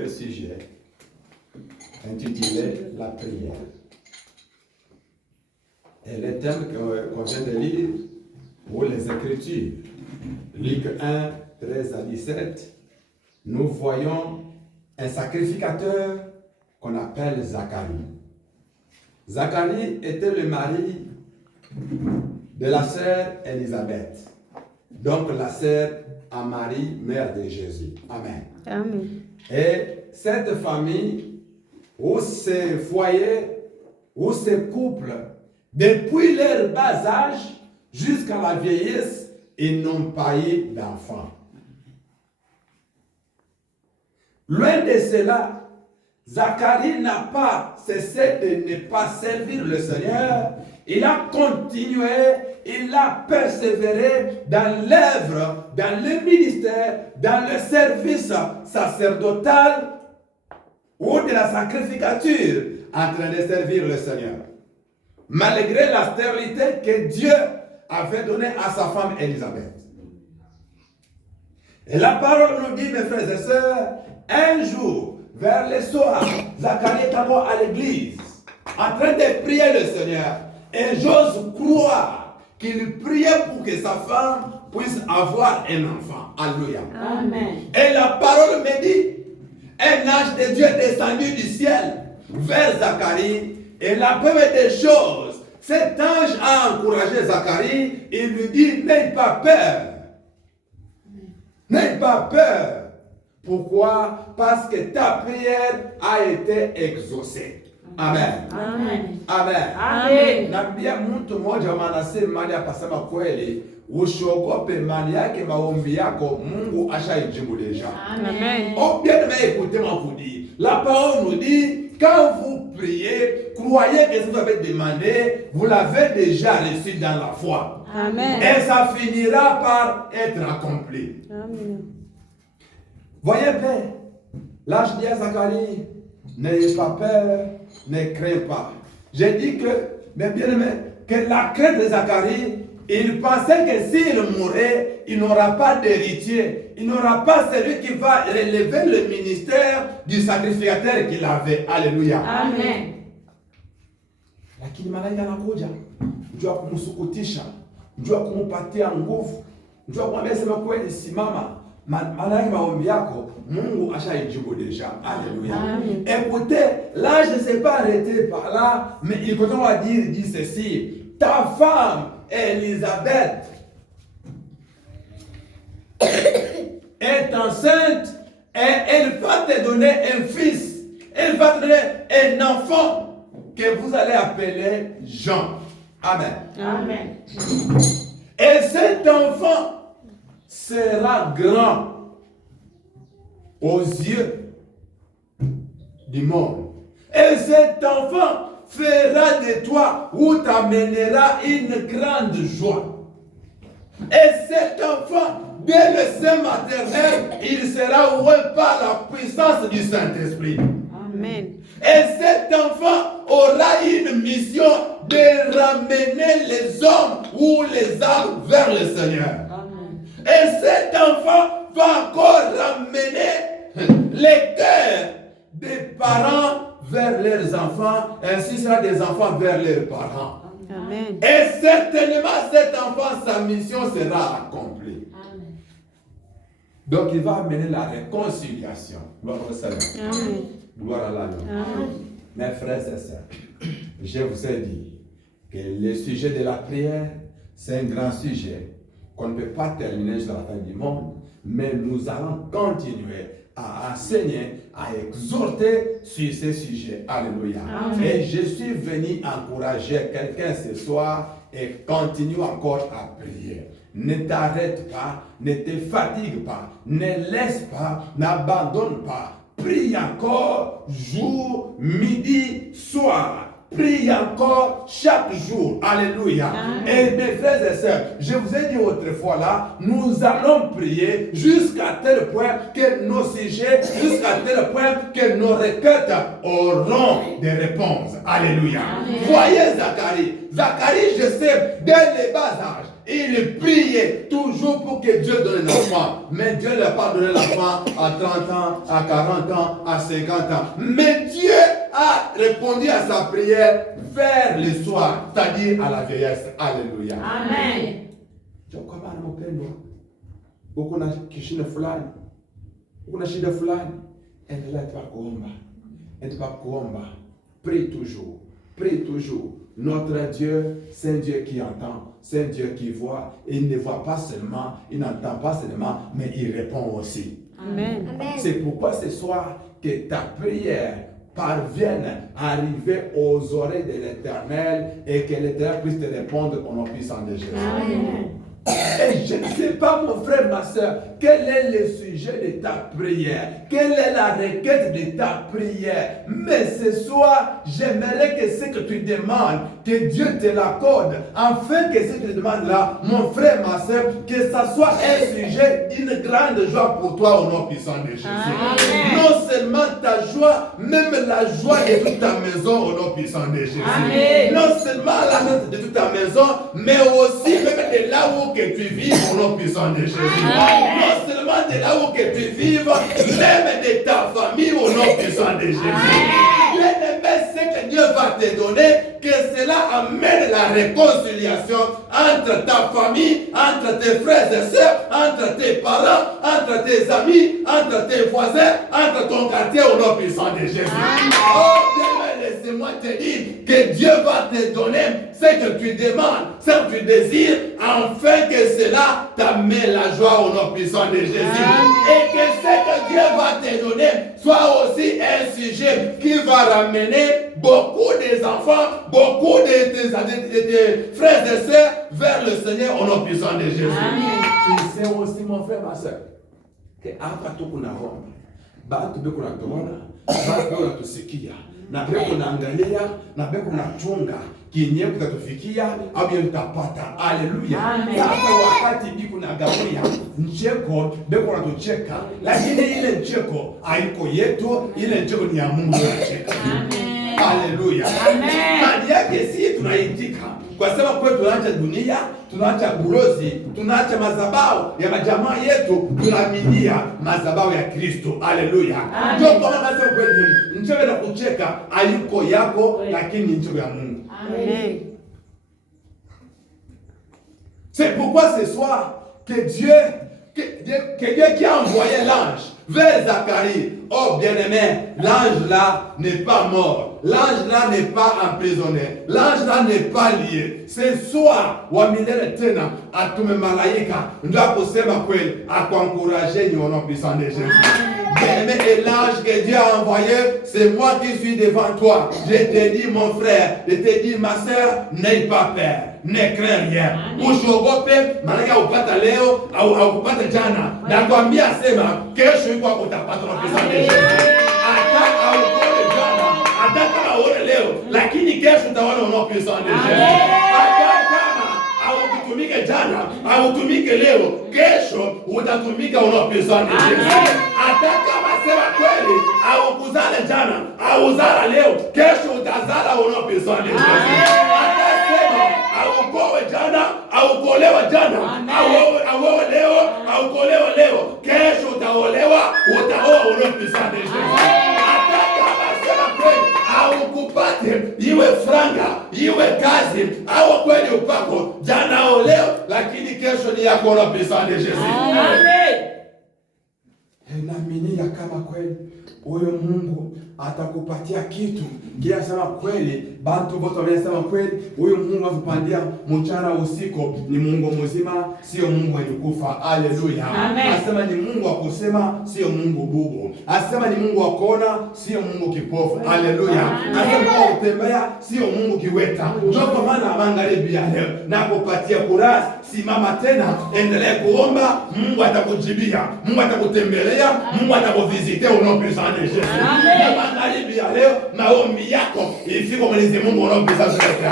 le sujet intitulé La prière. Et le thème qu'on vient de lire pour les Écritures, Luc 1, 13 à 17, nous voyons un sacrificateur qu'on appelle Zacharie. Zacharie était le mari de la sœur Élisabeth, donc la sœur à Marie, mère de Jésus. Amen. Amen. Et cette famille, ou ces foyers, ou ces couples, depuis leur bas âge jusqu'à la vieillesse, ils n'ont pas eu d'enfants. Loin de cela, Zacharie n'a pas cessé de ne pas servir le Seigneur. Il a continué, il a persévéré dans l'œuvre, dans le ministère, dans le service sacerdotal ou de la sacrificature en train de servir le Seigneur. Malgré la stérilité que Dieu avait donnée à sa femme Élisabeth. Et la parole nous dit, mes frères et sœurs, un jour, vers le soir, Zacharie est encore à l'église, en train de prier le Seigneur. Et j'ose croire qu'il priait pour que sa femme puisse avoir un enfant. Alléluia. Amen. Et la parole me dit, un ange de Dieu est descendu du ciel vers Zacharie. Et la première des choses, cet ange a encouragé Zacharie. Il lui dit, n'aie pas peur. N'aie pas peur. Pourquoi? Parce que ta prière a été exaucée. Amen. Amen. Amen. Amen. Naambia mtu mmoja manase mali akasema kweli, usiogope mali yake, maombi yako Mungu ashaijibu deja. Amen. Oh bien aimé, écoutez-moi vous dire. La parole nous dit, quand vous priez, croyez que ce que vous avez demandé, vous l'avez déjà reçu dans la foi. Amen. Et ça finira par être accompli. Amen. Voyez bien, là je dis à Zacharie, n'ayez pas peur, ne crains pas. J'ai dit que, mes bien-aimés, que la crainte de Zacharie, il pensait que s'il mourait, il n'aura pas d'héritier. Il n'aura pas celui qui va relever le ministère du sacrificateur qu'il avait. Alléluia. Amen. Lakini malaika anakuja, njoo kumsukutisha, njoo kumupatia nguvu, njoo kumwambia sema kweli, simama. Malaika maombi yako Mungu ashaijibu deja. Alléluia. Écoutez, là je ne sais pas arrêter par là, mais il continue à dire, il dit ceci, ta femme Élisabeth est enceinte et elle va te donner un fils, elle va te donner un enfant que vous allez appeler Jean. Amen. Amen. Et cet enfant sera grand aux yeux du monde. Et cet enfant fera de toi ou t'amènera une grande joie. Et cet enfant, dès le sein maternel, il sera oué par la puissance du Saint-Esprit. Amen. Et cet enfant aura une mission de ramener les hommes ou les âmes vers le Seigneur. Et cet enfant va encore ramener les cœurs des parents vers leurs enfants, ainsi sera des enfants vers leurs parents. Amen. Et certainement cet enfant, sa mission sera accomplie. Amen. Donc il va amener la réconciliation. Gloire au Seigneur. Amen. Gloire à l'agneau. Amen. Mes frères et sœurs, je vous ai dit que le sujet de la prière, c'est un grand sujet qu'on ne peut pas terminer jusqu'à la fin du monde, mais nous allons continuer à enseigner, à exhorter sur ce sujet. Alléluia. Amen. Et je suis venu encourager quelqu'un ce soir et continue encore à prier. Ne t'arrête pas, ne te fatigue pas, ne laisse pas, n'abandonne pas. Prie encore jour, midi, soir. Prie encore chaque jour. Alléluia. Amen. Et mes frères et sœurs, je vous ai dit autrefois là, nous allons prier jusqu'à tel point que nos sujets, jusqu'à tel point que nos requêtes auront des réponses. Alléluia. Amen. Voyez Zacharie. Zacharie, je sais, dès le bas âge, il priait toujours pour que Dieu donne un enfant. Mais Dieu ne l'a pas donné l'enfant à 30 ans, à 40 ans, à 50 ans. Mais Dieu a répondu à sa prière vers le soir, c'est-à-dire à la vieillesse. Alléluia. Amen. Kama mpendwa, uko na kishida fulani, uko na shida fulani, endelea kuomba. Prie toujours. Prie toujours. Notre Dieu, c'est un Dieu qui entend, c'est un Dieu qui voit. Il ne voit pas seulement, il n'entend pas seulement, mais il répond aussi. Amen. C'est pourquoi ce soir, que ta prière parvienne à arriver aux oreilles de l'Éternel et que l'Éternel puisse te répondre au nom puissant de Jésus. Amen. Et je ne sais pas, mon frère, ma soeur, quel est le sujet de ta prière, quelle est la requête de ta prière. Mais ce soir, j'aimerais que ce que tu demandes, que Dieu te l'accorde, afin que ce que tu demandes là, mon frère, ma soeur, que ça soit un sujet, une grande joie pour toi au nom puissant de Jésus. Amen. Non seulement ta joie, même la joie de toute ta maison au nom puissant de Jésus. Amen. Non seulement la joie de toute ta maison, mais aussi même de là où que tu vis au nom puissant de Jésus. Amen. Non seulement de là où que tu vives, même de ta famille au nom puissant de Jésus. Bien-aimé, ce que Dieu va te donner, que cela amène la réconciliation entre ta famille, entre tes frères et sœurs, entre tes parents, entre tes amis, entre tes voisins, entre ton quartier au nom puissant de Jésus. Oh, bien-aimé, laissez-moi te dire que Dieu va te donner ce que tu demandes, ce que tu désires, afin que cela t'amène la joie au nom puissant de Jésus. Et que ce que Dieu va te donner soit aussi un sujet qui va ramener beaucoup des enfants, beaucoup de tes frères et sœurs vers le Seigneur au nom puissant de Jésus. Tu sais aussi, mon frère, ma soeur, que hapa tu kunaomba, batu beko natuona, batu beko natusikia, na beko naangalia, na beko natunga kinye kutatufikia au bien tutapata. Haleluya. Sasa wakati biko nagawia ncheko beko natucheka, lakini ile ncheko haiko yetu, ile ncheko ni ya Mungu anacheka. Haleluya. Ndani yake si tunaitika. Kwa sababu kwetu tunaacha dunia, tunaacha bulozi, tunaacha madhabahu ya majamaa yetu, tunaaminia madhabahu ya Kristo. Haleluya. Ndio kwa maana nasema kweli, ncheko na kucheka haiko yako, lakini ncheko ya Mungu. Amen. C'est pourquoi ce soir que Dieu qui a envoyé l'ange vers Zacharie. Oh bien-aimé, l'ange là n'est pas mort. L'ange là n'est pas emprisonné. L'ange là n'est pas lié. Ce soir, wa milele tena atume malaika ndio akusema kweli, akuencourager ni au nom puissant de Jésus. Bien-aimé, et l'ange que Dieu a envoyé, c'est moi qui suis devant toi. Je te dis, mon frère, je te dis, ma soeur, n'aie pas peur. Ne crains rien. Usiogope, malaika upata leo au kupata jana. Nakwambia sema kesho iko utapata na pesa ndefu. Ataka uone jana, ataka uone leo, lakini kesho utaona una pesa ndefu. Ataka au kutumike jana, au utumike leo, kesho utatumika una pesa ndefu. Ataka masema kweli, au kuzala jana, au uzala leo, kesho utazala una pesa ndefu. Aukowe jana, aukolewa jana, auowe leo, aukolewa leo, kesho utaolewa, utaoa unapisana Yesu. Hata kama sema kweli, aukupate iwe franga, iwe kazi, au kweli upako, jana au leo, lakini kesho ni yako unapisana Yesu. Amen. Naaminia kama kweli huyo Mungu atakupatia kitu. Kia sema kweli, bantu wote wanasema kweli, huyo Mungu akupandia mchana usiku ni Mungu mzima, sio Mungu alikufa. Haleluya. Asema ni Mungu wa kusema, sio Mungu bubu. Asema ni Mungu wa kuona, sio Mungu kipofu. Haleluya. Asema utembea, sio Mungu kiweta. Ndio kwa maana magharibi ya leo na kupatia kurasi, simama tena, endelea kuomba, Mungu atakujibia, Mungu atakutembelea, Mungu atakuvizitea unapesana Yesu. Magharibi ya leo maombi yako ifike Mwenyezi Mungu unapesana Yesu. Na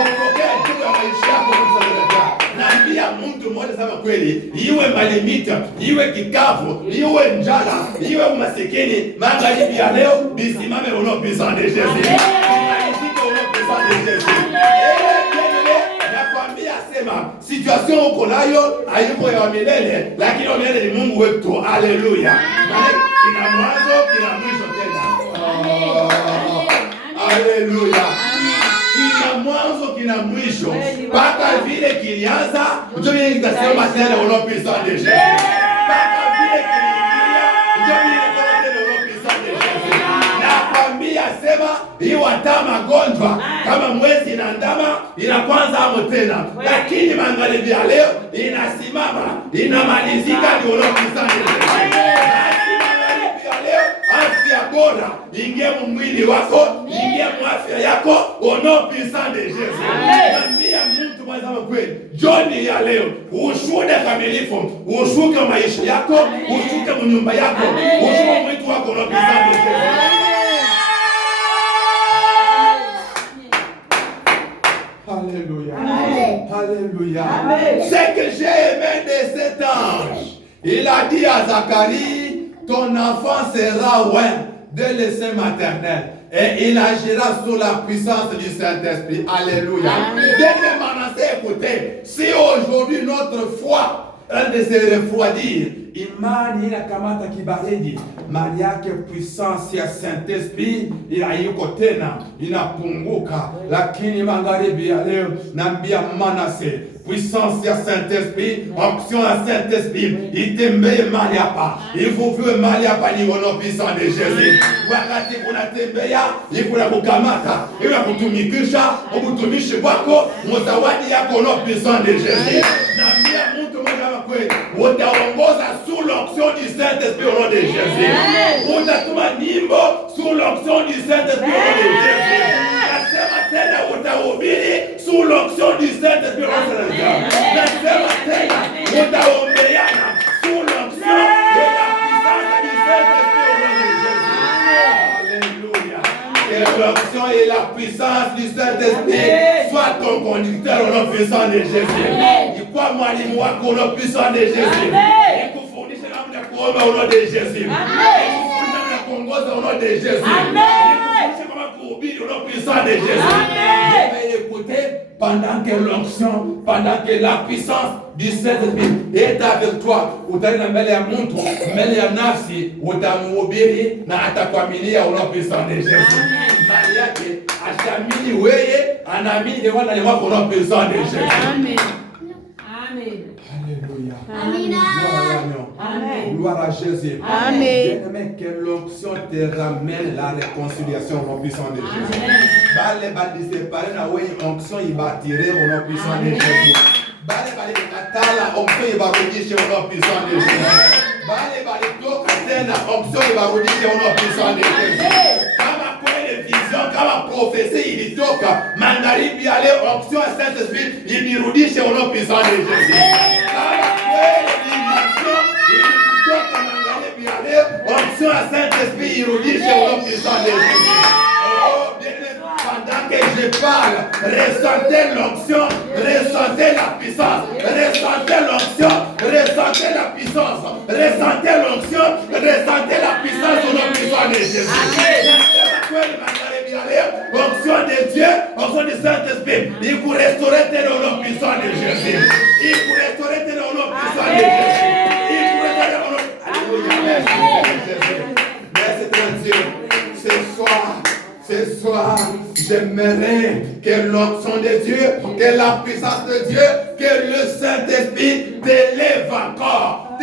upokee juu ya maisha yako unapesana. Naambia mtu mmoja sema kweli, iwe malimita, iwe kikavu, iwe njala, iwe umasikini, magharibi ya leo bisimame unapesana Yesu. Ifike unapesana Yesu. Nakwambia anasema situation uko nayo haiko ya milele, lakini milele ni Mungu wetu. Haleluya. Kina mwanzo kina mwisho tena. Haleluya. Kina mwanzo kina mwisho. Mpaka vile kilianza, ndio vile kitasema tena au non puissant de Jésus. Mpaka vile kiliingia, ndio vile kitasema tena au non puissant de Jésus. Nakwambia sema hii hata magonjwa kama mwezi na ndama inakwanza hapo tena, lakini magharibi ya leo inasimama inamalizika ni au non puissant de Jésus. Afya bora ingie mwili wako, ingie afya yako, au nom puissant de Jésus. Naambia mtu mmoja kweli, jioni ya leo ushuhuda kamilifu, ushuke maisha yako, ushuke nyumba yako, ushuke mwili wako, au nom puissant de Jésus. Alléluia. Alléluia. C'est que j'ai aimé de cet ange. Il a dit à Zacharie, ton enfant sera loin de l'essai maternel et il agira sous la puissance du Saint-Esprit. Alléluia. Bien, écoutez, si aujourd'hui notre foi de se refroidir, imani inakamata kibaridi, mali yake puissance ya Saint-Esprit haiko tena, inapunguka. Lakini magharibi ya leo naambia Manase, puissance ya Saint-Esprit, onction ya Saint-Esprit itembee mahali hapa, ivuviwe mahali hapa ni au nom puissant de Jésus. Wakati unatembea ikuna kukamata, ila kutumikisha utumishi wako, mzawadi yako au nom puissant de Jésus. Naambia mtu mmoja kweli, utaongoza sous l'onction du Saint-Esprit au nom de Jésus. Utatuma nyimbo sous l'onction du Saint-Esprit au nom de Jésus. Nasema tena utahubiri sous l'onction du Saint-Esprit au nom de Jésus. Nasema tena utaombeana sous l'onction de la puissance du Saint-Esprit au nom de Jésus. Alléluia. Que l'onction et la puissance du Saint-Esprit soient ton conducteur au nom puissant de Jésus. Ikuwa mwalimu wako au nom puissant de Jésus. Ikufundisha namna ya kuomba au nom de Jésus. Ikufundisha namna ya kuongoza au nom de Jésus. Ikufundisha kama kuhubiri au nom puissant de Jésus. Je vais écouter pendant que l'onction, pendant que la puissance du Saint-Esprit est avec toi. Utaenda mbele ya mtu, mbele ya nafsi, utamhubiri na atakuaminia au nom puissant de Jésus. Mali yake ashamini wewe, anaamini wana ni wako au nom puissant de Jésus. Amen. Amen. Alléluia. Amina. Amen. Gloire à Jésus. Amen. Bien-aimé, que l'onction te ramène la réconciliation au nom puissant de Jésus. Bale bali séparé na wewe onction ibatirer au nom puissant de Jésus. Bale bali katala onction ibarudishe au nom puissant de Jésus. Bale bali toka tena onction ibarudishe au nom puissant de Jésus. Kama kweli vision, kama prophétie ilitoka magharibi ya leo, onction ya Saint-Esprit ibirudishe au nom puissant de Jésus. Kama kweli vision ilitoka magharibi ya leo, onction ya Saint-Esprit irudishe au nom puissant de Jésus. Pendant que je parle, ressentez l'onction, ressentez la puissance, ressentez l'onction, ressentez la puissance, ressentez l'onction, ressentez la puissance au nom puissant de Jésus. Onction de Dieu, onction du Saint-Esprit, il vous restaurer au nom puissant de Jésus. Il vous restaurer au nom puissant de Jésus. Il vous restaurer au nom. Alléluia. Merci mon Dieu. Ce soir, j'aimerais que l'onction de Dieu, que la puissance de Dieu, que le Saint-Esprit t'élève encore.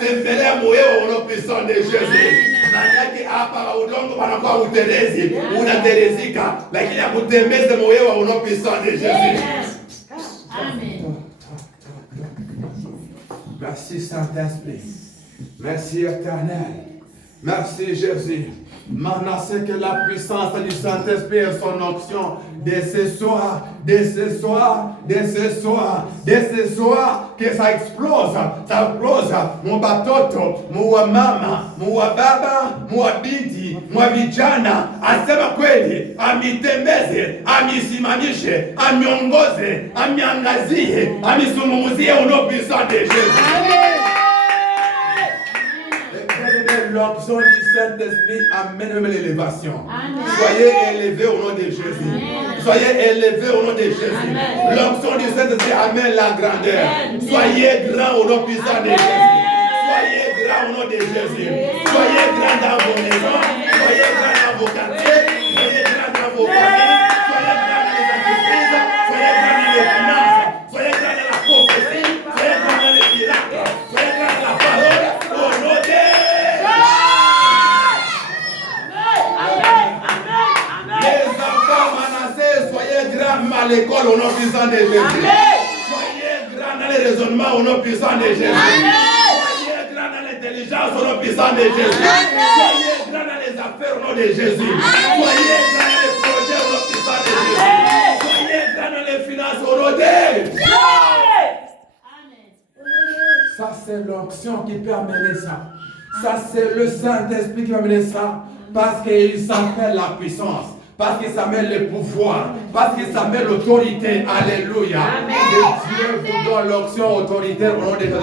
Sembele moyo au nom puissant de Jésus. Nanyaki hapa udongo panakuwa utelezi, unaterezika, lakini akutembeze moyo au nom puissant de Jésus. Amen. Merci Saint-Esprit. Merci Éternel. Merci Jésus. Maintenant, c'est que la puissance du Saint-Esprit et son onction de ce soir, que ça explose, mon batoto, mon mama, mon baba, mon binti, mon vijana, asema kweli, amitembeze, amisimamishe, amiongoze, amiangazie, amisungumuzie au nom puissant de Jésus. Amen. Mais l'onction du Saint-Esprit amène même l'élévation. Amen. Soyez élevés au nom de Jésus. Amen. Soyez élevés au nom de Jésus. Amen. L'onction du Saint-Esprit amène la grandeur. Amen. Soyez grands au nom puissant de Amen. Jésus. Soyez grands au nom de Jésus. Soyez grands dans vos maisons. Soyez grands dans vos quartiers. Soyez grands dans vos familles. Soyez grands dans les entreprises. Soyez grands dans les finances. Soyez grands dans la prophétie. Soyez grands dans les miracles. Soyez grands dans la parole. Au nom de les enfants Manassé, soyez grands à l'école au nom puissant de Jésus. Soyez grands dans les raisonnements au nom puissant de Jésus. Soyez grands dans l'intelligence au nom puissant de Jésus. Soyez grands dans les affaires au nom de Jésus. Soyez grands dans les projets au nom puissant de Jésus. Soyez grands dans les finances au nom de Jésus. Ça, c'est l'onction qui peut amener ça. Ça, c'est le Saint-Esprit qui va amener ça. Parce qu'il s'appelle la puissance. Parce qu'il s'appelle le pouvoir. Parce qu'il s'appelle l'autorité. Alléluia. Que Dieu vous donne l'onction autoritaire au nom de Jésus.